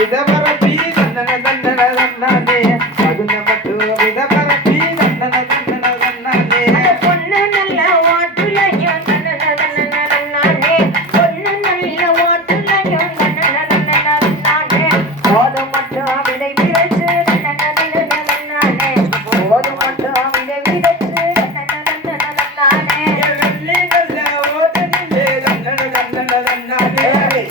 விதபரப்பி தன்னன தன்னன தன்னானே அதுன மட்டும் விதபரப்பி தன்னன தன்னன தன்னானே பொண்ணு நல்ல வாட்டுலையும் தன்னன தன்னன தன்னானே பொண்ணு நல்ல வாட்டுலையும் தன்னன தன்னன தன்னானே போது மட்டும் விதை விதைச்சு தன்னன தன்னன தன்னானே போது மட்டும் விதை விதைச்சு தன்னன தன்னன தன்னானே வெள்ளி நல்ல ஓட்டனிலே தன்னன தன்னன தன்னானே